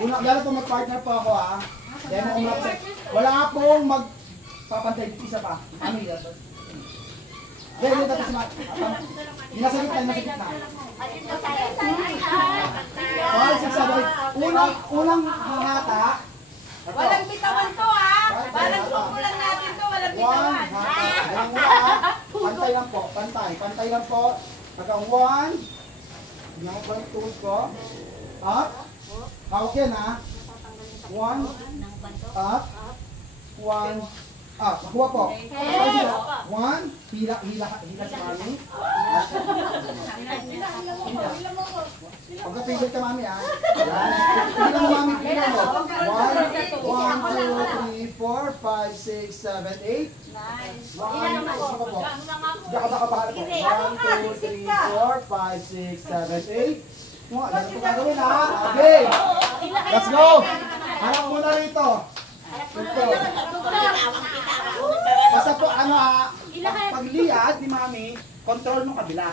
Lalo po mag-partner po ako ha. Demo ko mag wala nga pong magpapantay dito isa pa. Ano yun? Dahil dito tapos Ginasagit na. Okay, sasabi. Unang hangata. Walang bitawan to ha. Walang sumulan natin to. Walang bitawan. Pantay lang po. Pantay lang po. Hanggang 1. Tingnan ko yung tools ko. Up. Hawak yan ha. 1. Up. 1. Up. Makuha po. 1. Hila si mami. Pagkapigil ka mami ha. Hila mo mami. Hila mo. 1, 2, 3, 4, 5, 6, 7, 8. Nice. 1, 2, 3, 4, 5, 6, 7, 8. 1, 2, 3, 4, 5, 6, 7, 8. Ganun po gagawin ha. Okay. Let's go. Harap muna rito. Ito. Basta po ano ha. Pagliad ni mami, control mo kabila.